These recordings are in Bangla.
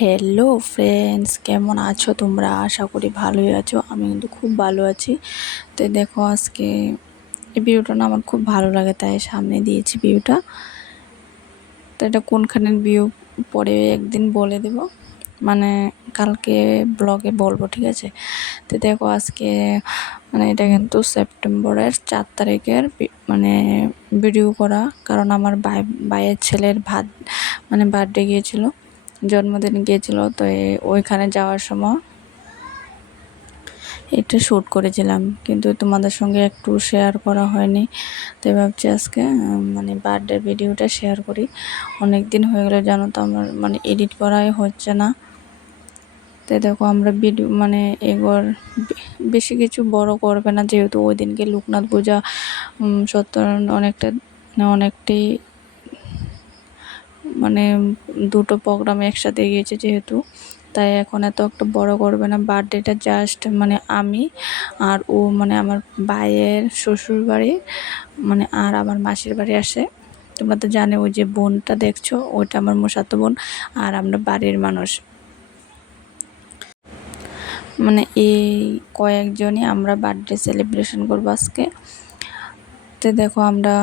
হ্যালো ফ্রেন্ডস কেমন আছো তোমরা? আশা করি ভালোই আছো। আমি কিন্তু খুব ভালো আছি। তো দেখো, আজকে এই ভিডিওটা না আমার খুব ভালো লাগে, তাই সামনে দিয়েছি ভিউটা তো এটা কোনখানের ভিউ পরে একদিন বলে দেব। মানে কালকে ব্লগে বলব, ঠিক আছে? তো দেখো, আজকে মানে এটা কিন্তু সেপ্টেম্বরের চার তারিখের মানে ভিডিও করা। কারণ আমার ভাই, ভাইয়ের ছেলের ভাত মানে বার্থডে গিয়েছিল। জন্মদিন গিয়েছিল, তো ওইখানে যাওয়ার সময় এটা শ্যুট করেছিলাম। কিন্তু তোমাদের সঙ্গে একটু শেয়ার করা হয়নি তো ভাবছি আজকে মানে বার্থডে ভিডিওটা শেয়ার করি। অনেক দিন হয়ে গেলে, জানো তো আমার মানে এডিট করাই হচ্ছে না। তো দেখো আমরা ভিডিও মানে এবার বেশি কিছু বড় করবে না, যেহেতু ওই দিনকে লোকনাথ পূজা সত্য অনেকটা অনেকটাই মানে দুটো প্রোগ্রাম একসাথে গিয়েছে যেহেতু, তাই এখন এত একটা বড় করবে না। বার্থডেটা জাস্ট মানে আমি আর ও মানে আমার ভাইয়ের শ্বশুর বাড়ি মানে আর আমার মাসির বাড়ি আসে। তোমরা তো জানে ওই যে বোনটা দেখছ, ওইটা আমার মশাতো বোন আর আমরা বাড়ির মানুষ। মানে এই কয়েকজনই আমরা বার্থডে সেলিব্রেশন করব আজকে। তো দেখো আমরা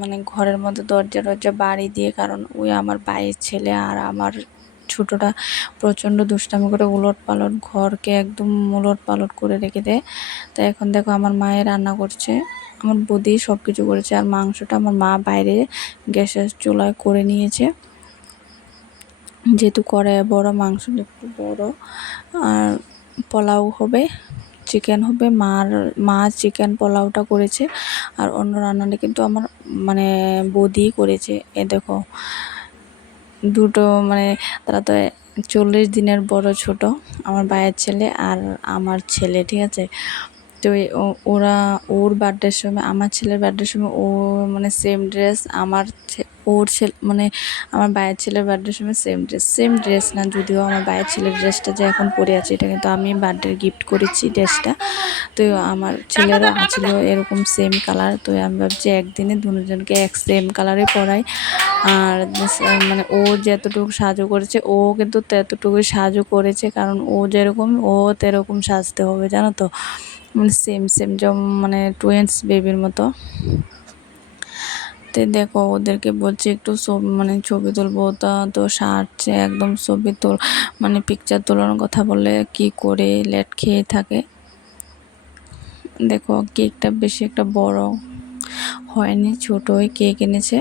মানে ঘরের মধ্যে দরজা টরজা বাড়ি দিয়ে, কারণ ওই আমার ভাইয়ের ছেলে আর আমার ছোটোটা প্রচণ্ড দুষ্টামি করে উলট পালট ঘরকে একদম উলট পালট করে রেখে দেয়। তো এখন দেখো আমার মায়ের রান্না করছে, আমার বদি সব কিছু করেছে আর মাংসটা আমার মা বাইরে গ্যাসের চুলায় করে নিয়েছে। যেহেতু করে বড় মাংসটা একটু বড়, আর পোলাও হবে। চিকেন হবে, মার, মা চিকেন পোলাওটা করেছে আর অন্য রান্নাটা কিন্তু আমার মানে বৌদি করেছে। এ দেখো, দুটো মানে তারা তো চল্লিশ দিনের বড় ছোট, আমার ভাইয়ের ছেলে আর আমার ছেলে, ঠিক আছে? তো ওরা, ওর বার্থডের সময়, আমার ছেলের বার্থডের সময় ও মানে সেম ড্রেস আমার ওর ছেলে মানে আমার ভাইয়ের ছেলের বার্থডের সময় সেম ড্রেস সেম ড্রেস না, যদিও আমার ভাইয়ের ছেলের ড্রেসটা যে এখন পরে আছে, এটা কিন্তু আমি বার্থডের গিফট করেছি ড্রেসটা তো আমার ছেলেরও আছিল এরকম সেম কালার তো আমি ভাবছি একদিনে দুজনকে এক সেম কালারে পরাই। আর মানে ও যতটুকু সাহায্য করেছে, ও কিন্তু ততটুকুই সাহায্য করেছে, কারণ ও যেরকম, ও তেরকম সাজতে হবে, জানো তো? মানে সেম সেম যেমন মানে টুয়েন্স বেবির মতো। তো দেখো ওদেরকে বলছি একটু ছবি মানে ছবি তুলবো। তা তো সারছে, একদম ছবি তোল মানে পিকচার তোলার কথা বলে কি করে লেট খেয়ে থাকে। দেখো কেকটা বেশি একটা বড় হয়নি, ছোটোই কেক এনেছে।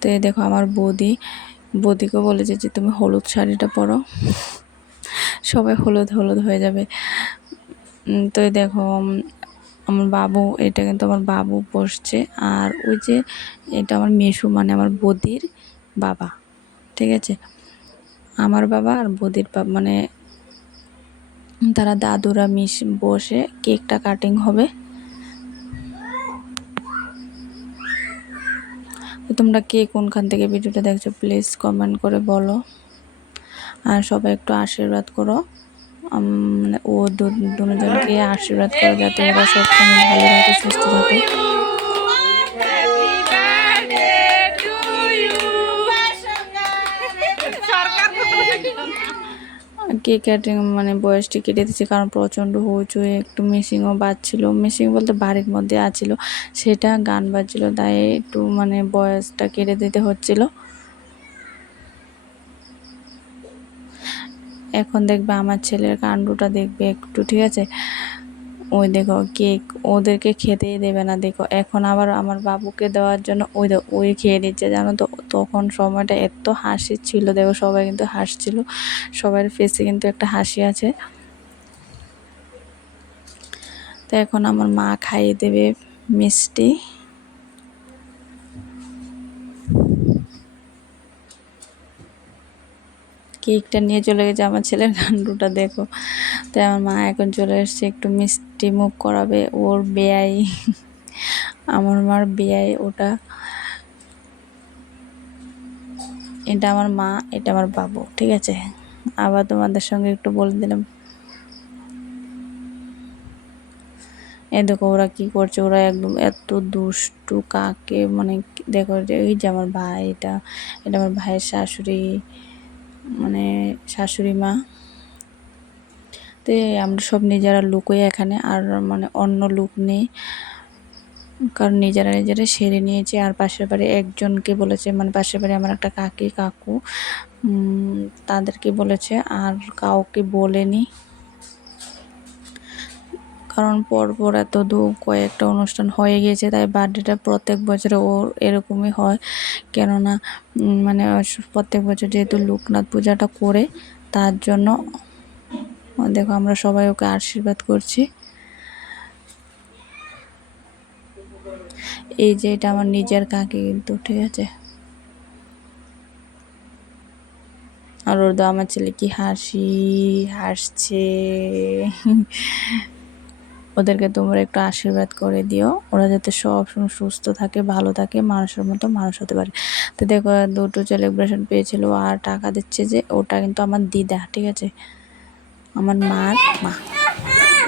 তো দেখো আমার বৌদি, বৌদিকে বলেছে যে তুমি হলুদ শাড়িটা পরো। সবাই হলুদ হলুদ হয়ে যাবে। তো দেখো আমার বাবু, এটা কিন্তু আমার বাবু বসছে। আর ওই যে এটা আমার মেশু মানে আমার বদির বাবা, ঠিক আছে? আমার বাবা আর বদির বাবা মানে তারা দাদুরা মিশ বসে কেকটা কাটিং হবে। তোমরা কে কোনখান থেকে ভিডিওটা দেখছ, প্লিজ কমেন্ট করে বলো। আর সবাই একটু আশীর্বাদ করো। মানে ও দুজনকে আশীর্বাদ করে যাতে ওরা সবসময় ভালো থাকে, সুস্থ থাকে। কেক কাটিং মানে বয়সটি কেটে দিচ্ছে কারণ প্রচণ্ড হইচই, একটু মিশিংও বাজছিল। মিশিং বলতে বাড়ির মধ্যে আছিল, সেটা গান বাজছিল, তাই একটু মানে বয়সটা কেটে দিতে হচ্ছিল। এখন দেখবে আমার ছেলের কাণ্ডটা দেখবে একটু, ঠিক আছে? ওই দেখো, কেক ওদেরকে খেতেই দেবে না। দেখো, এখন আবার আমার বাবুকে দেওয়ার জন্য ওই ওই খেয়ে নিচ্ছে, জানো তো? তখন সময়টা এত হাসি ছিল, দেখো সবাই কিন্তু হাসছিল। সবার ফেসে কিন্তু একটা হাসি আছে। তো এখন আমার মা খাইয়ে দেবে মিষ্টি। কেকটা নিয়ে চলে গেছে, আমার ছেলের কাণ্ডটা দেখো। তাই আমার মা এখন চলে এসছে, একটু মিষ্টি মুখ করাবে, ওর বেয়াই। আমার মার বেয়াই ওটা। এটা আমার মা, এটা আমার বাবু, ঠিক আছে? আবার তোমাদের সঙ্গে একটু বলে দিলাম। এ দেখো ওরা কি করছে, ওরা একদম এত দুষ্টু কাকে মানে দেখো এই যে আমার ভাই, এটা এটা আমার ভাইয়ের শাশুড়ি। মানে শাশুড়ি মা। তে আমরা সব নিজেরা লুকোই এখানে, আর মানে অন্য লুক নেই। কারণ নিজেরা নিজেরা সেরে নিয়েছি, আর পাশের বাড়ি একজনকে বলেছে মানে পাশের বাড়ি আমার একটা কাকি, কাকু। তাদেরকে বলেছে, আর কাউকে বলেনি। কারণ পরপর এত দু কয়েকটা অনুষ্ঠান হয়ে গিয়েছে, তাই বার্থডেটা প্রত্যেক বছরে ওর এরকমই হয়। কেননা মানে প্রত্যেক বছর যেহেতু লোকনাথ পূজাটা করে, তার জন্য দেখো আমরা সবাই ওকে আশীর্বাদ করছি। এই যে এটা আমার নিজের কাকি কিন্তু, ঠিক আছে? আর ওর আমার ছেলে কি হাসি, হাসছে। ওদেরকে তোমরা একটু আশীর্বাদ করে দিও। ওরা যাতে সবসময় সুস্থ থাকে, ভালো থাকে, মানুষের মতো মানুষ হতে পারে। তো দেখো, দুটো সেলিব্রেশন পেয়েছিল আর টাকা দিচ্ছে যে, ওটা কিন্তু আমার দিদা, ঠিক আছে? আমার মার মা।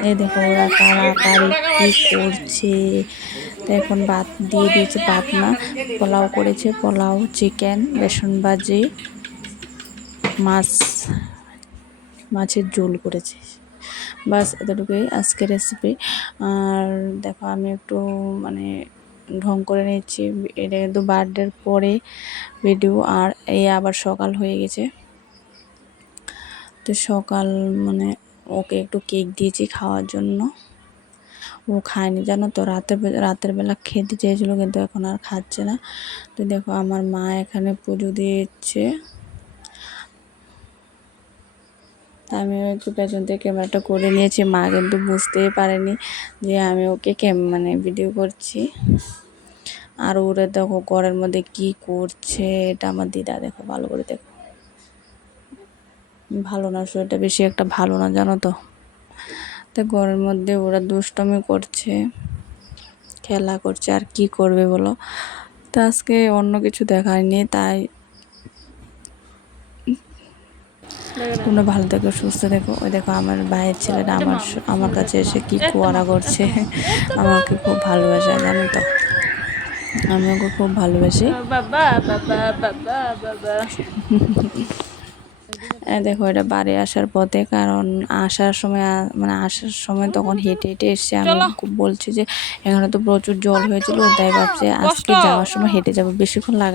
এই দেখো, ওরা কারাকারি কি করছে? তো এখন ভাত দিয়ে দিয়েছে ভাত না পোলাও করেছে, পোলাও চিকেন বেসন ভাজি, মাছ, মাছের ঝোল করেছে। বাস এতটুকুই আজকের রেসিপি আর দেখো, আমি একটু মানে ঢং করে নিচ্ছি। এটা কিন্তু বার্থডের পরে ভিডিও আর এই আবার সকাল হয়ে গেছে। তো সকাল মানে ওকে একটু কেক দিয়েছি খাওয়ার জন্য। ও খায়নি, জানো তো, রাতের রাতের বেলা খেতে চেয়েছিলো, কিন্তু এখন আর খাচ্ছে না। তো দেখো, আমার মা এখানে পুজো দিয়েছে তা আমি একটু পেছন থেকে ক্যামেরাটা করে নিয়েছি। মা কিন্তু বুঝতেই পারেনি যে আমি ওকে ক্যাম মানে ভিডিও করছি। আর ওরা দেখো ঘরের মধ্যে কি করছে, এটা আমার দিদা দেখো, ভালো করে দেখো। ভালো না, শরীরটা বেশি একটা ভালো না, জানো তো? তো ঘরের মধ্যে ওরা দুষ্টমি করছে, খেলা করছে, আর কি করবে বলো? তো আজকে অন্য কিছু দেখায়নি, তাই তোমরা ভালো থেকো সুস্থ থেকো। ওই দেখো আমার ভাইয়ের ছেলেটা আমার আমার কাছে এসে কি কুয়ারা করছে। আমাকে খুব ভালোবাসে জানো তো। আমি ওকে খুব ভালোবাসি। দেখো এটা বাড়ি আসার পথে কারণ আসার সময় মানে আসার সময় তখন হেঁটে হেঁটে এসছে। আমি খুব বলছি যে এখানে তো প্রচুর জল হয়েছিল তাই ভাবছি আজকে যাওয়ার সময় হেঁটে যাব। বেশিক্ষণ লাগা